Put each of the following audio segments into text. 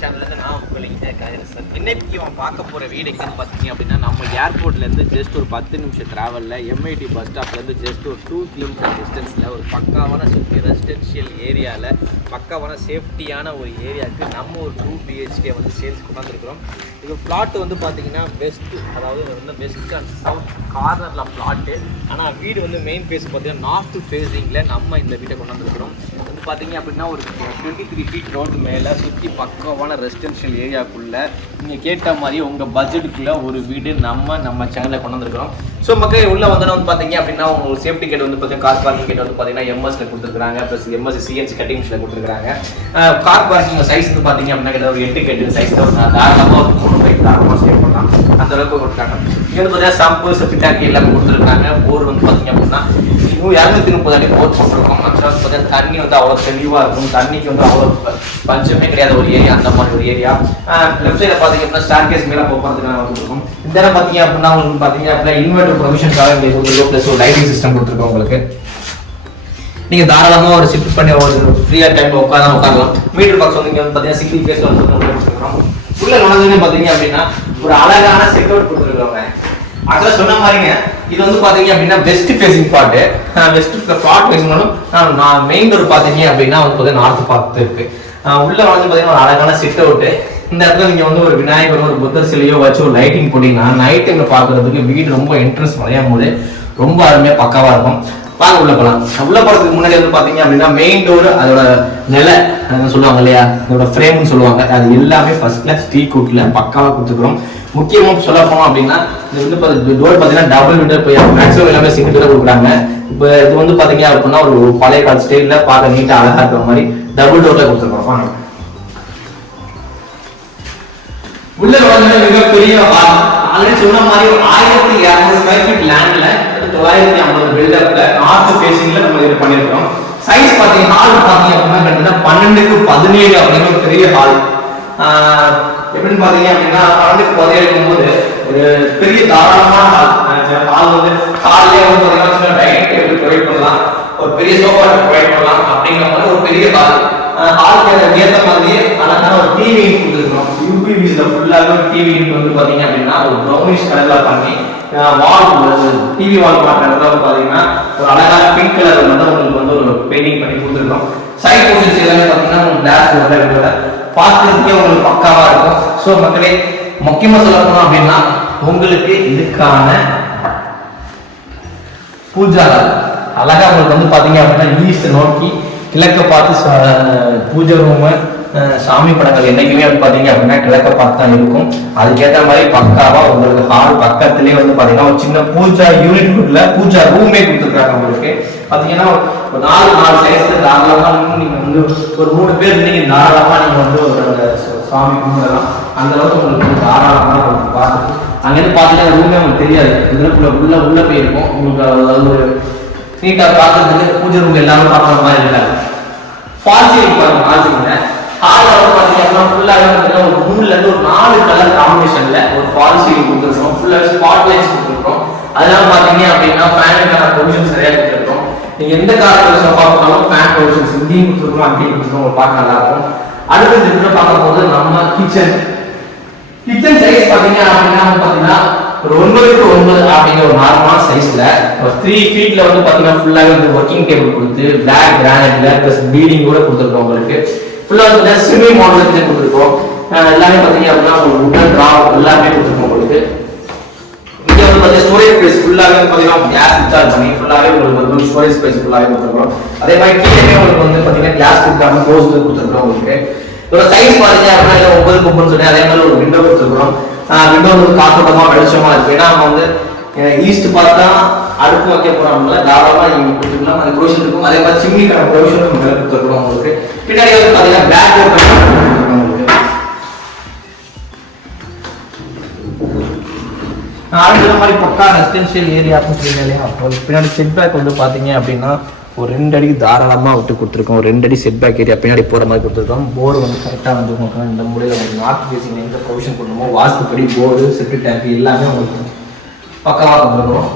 சேனல்லேருந்து நான் உங்கள் காங்கிரஸ் சார் இன்னைக்கு அவன் பார்க்க போகிற வீடு எங்கன்னு பார்த்தீங்க அப்படின்னா நம்ம ஏர்போர்ட்லேருந்து ஜஸ்ட் ஒரு பத்து நிமிஷம் ட்ராவலில் எம்ஐடி பஸ் ஸ்டாப்லேருந்து ஜஸ்ட் ஒரு டூ கிலோமீட்டர் டிஸ்டன்ஸில் ஒரு பக்காவான சுற்றி ரெசிடென்ஷியல் ஏரியாவில் பக்காவான சேஃப்டியான ஒரு ஏரியாவுக்கு நம்ம ஒரு டூ பிஹெச்கே வந்து சேல்ஸ் கொண்டாந்துருக்குறோம். இது பிளாட் வந்து பார்த்தீங்கன்னா வெஸ்ட்டு அதாவது வந்து வெஸ்ட் அண்ட் சவுத் கார்னரில் பிளாட்டு ஆனால் வீடு வந்து மெயின் ஃபேஸ் பார்த்தீங்கன்னா நார்த் ஃபேஸிங்கில் நம்ம இந்த வீட்டை கொண்டாந்துருக்குறோம். பார்த்தீங்க அப்படின்னா ஒரு டுவெண்ட்டி த்ரீ ஃபீட் ரோடு மேலே சுற்றி பக்கமான ரெசிடென்ஷியல் ஏரியாக்குள்ளே நீங்கள் கேட்ட மாதிரி உங்கள் பட்ஜெட்டுக்குள்ளே ஒரு வீடு நம்ம நம்ம சேனலில் கொண்டு வந்திருக்கிறோம் ஸோ மக்கள் உள்ளே வந்தோன்னு வந்து பார்த்தீங்க அப்படின்னா உங்களுக்கு சேஃப்டி கேட் வந்து பார்த்தீங்கன்னா கார் பார்க்கிங் கேட் வந்து பார்த்தீங்கன்னா எம்எஸ்சில் கொடுத்துருக்காங்க ப்ளஸ் எம்எஸ் சிஎன்சி கட்டிங்ஸில் கொடுத்துருக்காங்க கார் பார்க்கிங் சைஸ் வந்து பார்த்தீங்க அப்படின்னா கிட்ட ஒரு எட்டு கேட்டு சைஸ் தான் ஒரு தாராளமாக ஒரு மூணு பைக் தாராளமாக சேவ் பண்ணலாம். அந்த அளவுக்கு கொடுத்துருக்காங்க இங்கே வந்து பார்த்தீங்கன்னா சம்பு செப்பிட்டாக்கி எல்லாமே கொடுத்துருக்காங்க போர் வந்து பார்த்தீங்க அப்படின்னா இன்னும் இரநூத்தி முப்பது அடி போர் போட்டிருக்கோம். அப்புறம் பார்த்தீங்கன்னா தண்ணி வந்து அவ்வளோ தெளிவாக இருக்கும். தண்ணிக்கு வந்து அவ்வளோ பஞ்சமே கிடையாத. ஒரு ஏரியா அந்த மாதிரி ஒரு ஏரியா. லெஃப்ட் சைடில் பார்த்தீங்க அப்படின்னா ஸ்டார் கேஸ் மேலே போகிறதுக்கான வந்துருக்கும் இந்த இடம் பார்த்தீங்க அப்படின்னா உங்களுக்கு பார்த்தீங்க அப்படின்னா இன்வெர்டர் ப்ரொவிஷனுக்காக இங்கே கொடுத்துருக்கோம் ப்ளஸ் ஒரு லைட்டிங் சிஸ்டம் கொடுத்துருக்கோம் உங்களுக்கு. நீங்கள் தாராளமாக ஒரு ஷிஃப்ட் பண்ணி ஒரு ஃப்ரீயாக டைம் உட்காந்து உட்காரலாம். மீட்டர் பாக்ஸ் வந்து இங்கே வந்து பார்த்தீங்கன்னா சிக்ஸ்டி ஃபேஸ் வந்து கொடுத்துருக்கோம் உள்ள நுழைஞ்சதுன்னு பார்த்தீங்க அப்படின்னா ஒரு அழகான செக்அவுட் கொடுத்துருக்காங்க ஆக்சுவலாக சொன்ன மாதிரிங்க இது வந்து பாத்தீங்க அப்படின்னா west facing part west part பேசினாலும் நான் மெயின் டோர் பாத்தீங்க அப்படின்னா வந்து பாத்தீங்கன்னா நார்த் பார்த்து இருக்கு. உள்ள வந்து பாத்தீங்கன்னா ஒரு அழகான சிட் அவுட்டு இந்த இடத்துல நீங்க வந்து ஒரு விநாயகர் ஒரு புத்தர் சிலையோ வச்சு ஒரு லைட்டிங் போட்டீங்கன்னா நைட் டைம்ல பாக்குறதுக்கு வீடு ரொம்ப இன்ட்ரெஸ்ட் வரையும் போது ரொம்ப அருமையா பக்காவா இருக்கும். வாங்க உள்ள போலாம். உள்ள போறதுக்கு முன்னாடி வந்து பாத்தீங்க அப்படின்னா மெயின் டோர் அதோட நிலை சொல்லுவாங்க இல்லையா? அதோட ஃப்ரேம்னு சொல்லுவாங்க. அது எல்லாமே ஃபர்ஸ்ட் கிளாஸ் டீ கூட்டில் பக்காவா கொடுத்துக்கிறோம் முக்கியமா சொல்ல போனோம் அப்படின்னா இது வந்து டோர் பாத்தீங்கன்னா டபுள் விண்டோ போய் மேக்ஸிமம் எல்லாமே சிங்கிள் டோர் கொடுக்குறாங்க. இப்போ இது வந்து பாத்தீங்க அப்படின்னா ஒரு பழைய கால ஸ்டைல்ல பார்க்க நீட்டா அழகா இருக்கிற மாதிரி டபுள் டோர்ல கொடுத்துருக்கோம் வாங்க. உள்ள வந்து மிகப்பெரிய ஆல்ரெடி சொன்ன மாதிரி ஆயிரத்தி இரநூறு ஸ்கொயர் தொள்ளாயிரத்தி ஐம்பது பில்டப்ல நார்த் ஃபேசிங்ல நம்ம இது பண்ணிருக்கோம் சைஸ் பாத்தீங்க ஹால் பாத்தீங்க அப்படின்னா கிட்டத்தட்ட பன்னெண்டுக்கு பதினேழு அப்படிங்கிற ஒரு பெரிய ஹால் எப்படின்னு பாத்தீங்க அப்படின்னா பன்னெண்டுக்கு பதினேழுக்கும் போது ஒரு பெரிய தாராளமான ஹால் ஹால் வந்து ஹால்லே வந்து பாத்தீங்கன்னா டைனிங் டேபிள் ப்ரொவைட் பண்ணலாம். ஒரு பெரிய சோஃபா ப்ரொவைட் பண்ணலாம் அப்படிங்கிற மாதிரி ஒரு பெரிய ஹால் ஹாலுக்கு ஏற்ற மாதிரியே அழகான ஒரு டிவி கொடுத்துருக்கோம் யூபிவிஸ்ல ஃபுல்லாகவே டிவி வந்து பாத்தீங்க அப்படின்னா ஒரு ப்ரௌனிஷ் கலர்ல பண்ணி வால் டிவி வால் மாட்டுறதுல வந்து பாத்தீங்கன்னா ஒரு அழகான பிங்க் கலர் வந்து உங்களுக்கு வந்து ஒரு பெயிண்டிங் பண்ணி கொடுத்துருக்கோம். சைட் போர்ஷன்ஸ் எல்லாமே பாத்தீங்கன்னா உங்களுக்கு கிளாஸ் உள்ள வீடியோட பார்க்கறதுக்கே உங்களுக்கு பக்காவா இருக்கும். ஸோ மக்களே முக்கியமா சொல்ல போனோம் அப்படின்னா உங்களுக்கு இதுக்கான பூஜா அழகாக அழகா உங்களுக்கு வந்து பாத்தீங்க அப்படின்னா ஈஸ்ட் நோக்கி கிழக்க பார்த்து பூஜை ரூமு சாமி படங்கள் என்னைக்குமே வந்து பார்த்தீங்க அப்படின்னா கிழக்க பார்த்து தான் இருக்கும். அதுக்கேற்ற மாதிரி பக்காவாக உங்களுக்கு ஹால் பக்கத்துலேயே வந்து பார்த்தீங்கன்னா ஒரு சின்ன பூஜா யூனிட் உள்ள பூஜா ரூமே கொடுத்துருக்காங்க உங்களுக்கு. பார்த்தீங்கன்னா ஒரு நாலு நாலு சைஸில் தாராளமாக நீங்கள் வந்து ஒரு மூணு பேர் நீங்கள் தாராளமாக நீங்கள் வந்து ஒரு அந்த சாமி கும்பிடலாம். அந்த அளவுக்கு உங்களுக்கு தாராளமாக உங்களுக்கு பார்த்து அங்கேருந்து பார்த்தீங்கன்னா ரூமே உங்களுக்கு தெரியாது. இதுக்குள்ள உள்ள உள்ள போயிருக்கும். உங்களுக்கு அதாவது ஒரு நீட்டாக பார்க்கறதுக்கு பூஜை ரூம் எல்லாமே பார்க்குற மாதிரி இருக்காது ஃபால் பாருங்க ஃபால் சீலிங்ல ஹாலில் வந்து பார்த்தீங்கன்னா ஃபுல்லாகவே பார்த்தீங்கன்னா ஒரு மூணுல இருந்து ஒரு நாலு கலர் காம்பினேஷன்ல ஒரு ஃபால் சீலிங் கொடுத்துருக்கோம் ஃபுல்லாக ஸ்பாட் லைட்ஸ் கொடுத்துருக்கோம் அதனால பார்த்தீங்க அப்படின்னா ஃபேனுக்கான பொசிஷன் சரியாக கொடுத்துருக்கோம் நீங்க எந்த காலத்தில் சோஃபா பார்த்தாலும் ஃபேன் பொசிஷன்ஸ் இங்கேயும் கொடுத்துருக்கோம் அங்கேயும் கொடுத்துருக்கோம் பார்க்க நல்லா இருக்கும். அடுத்த இதில் பார்க்க போது நம்ம கிச்சன் கிச்சன் சைஸ் பாத்தீங்க அப்படின்னா வந்து பாத்தீங்கன்னா ஒரு ஒன்பதுக்கு ஒன்பது அப்படிங்கிற ஒரு நார்மலான சைஸ்ல ஒரு த்ரீ ஃபீட்ல வந்து பாத்தீங்கன்னா ஃபுல்லாகவே வந்து ஒர்க்கிங் டேபிள் கொடுத்து பிளாக் கிரானைட்ல பிளஸ் பீடிங் கூட கொடுத்துருக்கோம் உங்களுக்கு. ஃபுல்லாக பார்த்தீங்கன்னா செமி மாடல் கிச்சன் கொடுத்துருக்கோம் எல்லாமே பார்த்தீங்க அப்படின்னா உங்களுக்கு உடன் ட்ரா எல்லாமே கொடுத்துருக்கோம் உங்களுக்கு. இங்க வந்து பார்த்தீங்கன்னா ஸ்டோரேஜ் ஸ்பேஸ் ஃபுல்லாகவே பார்த்தீங்கன்னா பாத்தீங்கன்னா கேஸ் ரீசார்ஜ் பண்ணி ஃபுல்லாகவே உங்களுக்கு வந்து ஸ்டோரேஜ் ஸ்பேஸ் ஃபுல்லாகவே கொடுத்துருக்கோம். அதே மாதிரி கீழே உங்களுக்கு வந்து பார்த்தீங்கன்னா கிளாஸ் கொடுக்காம க்ளோஸ் கொடுத்துருக்கோம் உங்களுக்கு. இதோட சைஸ் பாத்தீங்க அப்படின்னா இதுல ஒன்பது குப்பன்னு சொல்லி அதே மாதிரி ஒரு விண்டோ கொடுத்துருக்கோம். விண்டோ வந்து காத்தோட்டமா வெளிச்சமாக இருக்குது ஏன்னா நம்ம வந்து ஈஸ்ட் பார்த்தா அடுப்பு வைக்க போறோம்ல தாராளமா இங்க கொடுத்துக்கலாம். அந்த ப்ரொவிஷன் இருக்கும். அதே மாதிரி சிம்னிக்கான ப்ரொவிஷன் நம்ம கொடுத்துருக்கோம் உங்களுக்கு. பின்னாடி வந்து பாத்தீங்கன்னா பிளாக் அடுத்த மாதிரி பக்கா ரெசிடென்ஷியல் ஏரியா அப்படின்னு சொல்லி இல்லையா பின்னாடி செட் பேக் வந்து பார்த்தீங்க அப்படின்னா ஒரு ரெண்டு அடிக்கு தாராளமாக விட்டு கொடுத்துருக்கோம். ஒரு ரெண்டு அடி செட் பேக் ஏரியா பின்னாடி போகிற மாதிரி கொடுத்துருக்கோம். போர்டு வந்து கரெக்டாக வந்து உங்களுக்கு இந்த முறையில் உங்களுக்கு நார்த் ஃபேசிங் எந்த ப்ரொவிஷன் பண்ணுமோ வாஸ்துப்படி போர்டு செப்டி டேங்க் எல்லாமே உங்களுக்கு பக்காவாக கொடுத்துருக்கோம்.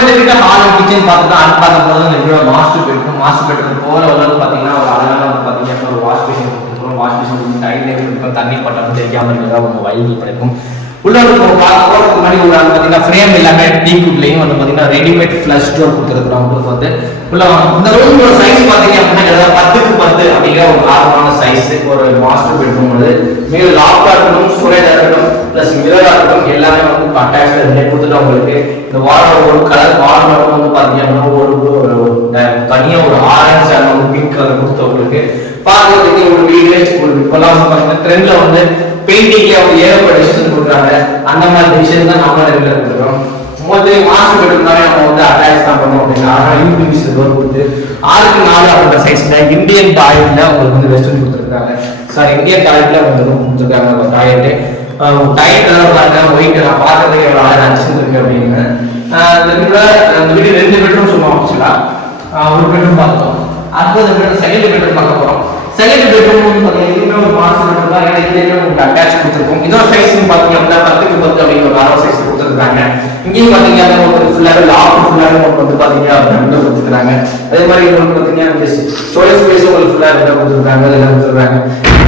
நம்ம ஹால் கிச்சன் பார்த்து தான் அன்பார்க்க போகிறது அந்த வீடோட மாஸ்டர் பெட்ரூம் மாஸ்டர் பெட்ரூம் போகிற வந்து பார்த்தீங்கன்னா ஒரு அழகான வந்து பார்த்தீங்கன்னா ஒரு வாஷ் பேஷன் கொடுத்துருக்கோம் வாஷ் பேஷன் டைலே இருக்கும் தண்ணி பட்டம் தெரியாமல் இருக்கிறதா உங்கள் வயல் கிடைக்கும் உள்ள வந்து பார்க்க போகிறதுக்கு முன்னாடி உள்ள பார்த்தீங்கன்னா ஃப்ரேம் எல்லாமே டீ குட்லையும் வந்து பார்த்தீங்கன்னா ரெடிமேட் ஃப்ளஷ் டோர் கொடுத்துருக்குறோம். உங்களுக்கு வந்து உள்ள வாங்க. இந்த ரூமோட சைஸ் பார்த்தீங்க அப்படின்னா பத்துக்கு பத்து அப்படிங்கிற ஒரு நார்மலான சைஸ் ஒரு மாஸ்டர் பெட்ரூம் வந்து மிக லாஃப்டாக இருக்கட்டும் ஸ்டோரேஜாக இருக்கட்டும் ப்ளஸ் மிரராக இருக்கட்டும் எல்லாமே வந்து அட்டாச் கொடுத்துட்டு உங்களுக்கு இந்த வாரம் ஒரு கலர் வாரம் வந்து பார்த்தீங்கன்னா ஒரு ஒரு தனியாக ஒரு ஆரஞ்சு அந்த ஒரு பிங்க் கலர் கொடுத்து உங்களுக்கு பார்க்கறதுக்கு ஒரு வீடியோ ஒரு இப்போலாம் வந்து பார்த்தீங்கன்னா ட்ரெண்ட்ல வந்து பெயிண்டிங்கே அவங்க ஏகப்பட்ட விஷயம் கொடுக்குறாங்க. அந்த மாதிரி விஷயம் தான் நம்ம ரெகுலர் இருக்கிறோம் முதல்ல மாஸ்டர் பெட்ரூம்னாலே நம்ம வந்து அட்டாச் தான் பண்ணுவோம் அப்படின்னா ஆனால் சில்வர் கொடுத்து ஆறுக்கு நாலு அப்படின்ற சைஸ்ல இந்தியன் டாய்ல உங்களுக்கு வந்து வெஸ்டர்ன் கொடுத்துருக்காங்க. சார் இந்தியன் டாய்ல வந்து கொடுத்துருக்காங்க. டாய்லே டைட் கலர் பாருங்க ஒயிட் நான் பார்க்கறதுக்கு எவ்வளோ அழகாக அடிச்சிருக்கு அப்படின்னு. அந்த வீடு ரெண்டு பெட்ரூம் சும்மா ஆக்சுவலா ஒரு பெட்ரூம் பார்த்தோம் அடுத்தது பெட்ரூம் செகண்ட் பெட்ரூம் பார்க்க போறோம். செகண்ட் பெட்ரூம் பார்த்தீங்கன்னா ஒரு மாசம் பெட்ரூம் தான். ஏன்னா இதுலேயுமே உங்களுக்கு அட்டாச் கொடுத்துருக்கோம். இதோட சைஸ் பார்த்தீங்கன்னா பத்துக்கு பத்து அப்படிங்கிற ஒரு அரவ சைஸ் கொடுத்துருக்காங்க. இங்கேயும் பார்த்தீங்க அப்படின்னா உங்களுக்கு ஃபுல்லாகவே லாஃப்ட் ஃபுல்லாகவே உங்களுக்கு வந்து பார்த்தீங்க அவங்க கொடுத்துருக்காங்க? அதே மாதிரி உங்களுக்கு பார்த்தீங்கன்னா ஸ்டோரேஜ் ஸ்பேஸ் உங்களுக்கு ஃபுல்லாக இருந்தால் கொடுத்துருக்காங்க? இதெல்லாம் கொடுத்துருக்காங்க?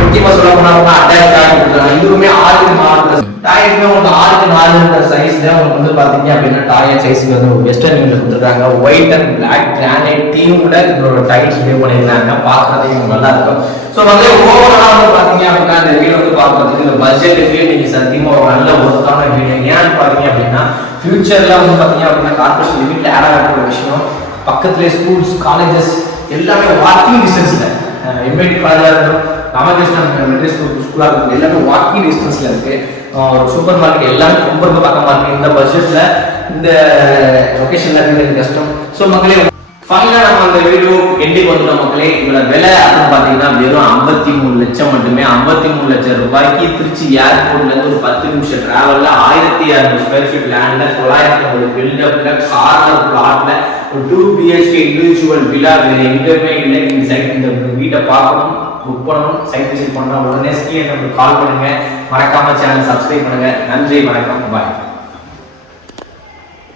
முக்கியமாக சொல்ல போனா அட்டாச் டாய் கொடுத்துருக்காங்க. இதுவுமே ஆறுக்கு நாலு டாய்க்குமே உங்களுக்கு ஆறுக்கு நாலுன்ற சைஸ்ல உங்களுக்கு வந்து பார்த்தீங்க அப்படின்னா டாய் சைஸ் வந்து வெஸ்டர்ன் யூனில் கொடுத்துருக்காங்க. ஒயிட் அண்ட் பிளாக் கிரானைட் கூட இதோட டைல்ஸ் லே பண்ணியிருக்காங்க. பார்க்கறதுக்கு நல்லா இருக்கும். ஸோ வந்து ஓவராலாக வந்து பார்த்தீங்க அப்படின்னா இந்த வீடு வந்து பார்க்கறதுக்கு இந்த பட்ஜெட்டுக்கு நீங்கள் சத்தியமாக ஒரு நல்ல ஒர்த்தான வீடு ஏன்னு பார்த்தீங்க அப்படின்னா ஃப்யூச்சரில் வந்து பார்த்தீங்க அப்படின்னா கார்பரேஷன் வீட்டில் ஆட் ஆகிற விஷயம் பக்கத்துலேயே ஸ்கூல்ஸ் காலேஜஸ் எல்லாமே வாக்கிங் டிஸ்டன்ஸில் எம்ஐடி காலேஜாக இருக்கட்டும் ராமகிருஷ்ணன் மிடில் ஸ்கூல் ஸ்கூலாக இருக்கட்டும் எல்லாமே வாக்கிங் டிஸ்டன்ஸில் இருக்குது ஒரு சூப்பர் மார்க்கெட் எல்லாமே ரொம்ப ரொம்ப பக்கமாக இருக்குது இந்த பட்ஜெட்டில் இந்த லொக்கேஷனில் இருக்கிறது கஷ்டம். ஸோ மக்களே ஃபைனலாக நம்ம அந்த வீடியோ எண்டிக்கு வந்துட்டோம் மக்களே. இதோட விலை அப்படின்னு பார்த்தீங்கன்னா வெறும் ஐம்பத்தி மூணு லட்சம் மட்டுமே. ஐம்பத்தி மூணு லட்சம் ரூபாய்க்கு திருச்சி ஏர்போர்ட்லேருந்து ஒரு பத்து நிமிஷம் டிராவலில் ஆயிரத்தி இரநூறு ஸ்கொயர் ஃபீட் லேண்டில் தொள்ளாயிரத்தி ஐம்பது பில்டப்பில் கார்னர் பிளாட்டில் ஒரு டூ பிஹெச்கே இண்டிவிஜுவல் விழா வேறு எங்கேயுமே இல்லை. இந்த சைட் இந்த வீட்டை பார்க்கணும் புக் பண்ணணும் சைட் விசிட் பண்ணணும் உடனே ஸ்கீன் நம்மளுக்கு கால் பண்ணுங்கள் மறக்காமல் சேனல் சப்ஸ்கிரைப் பண்ணுங்கள் நன்றி வணக்கம். பாய்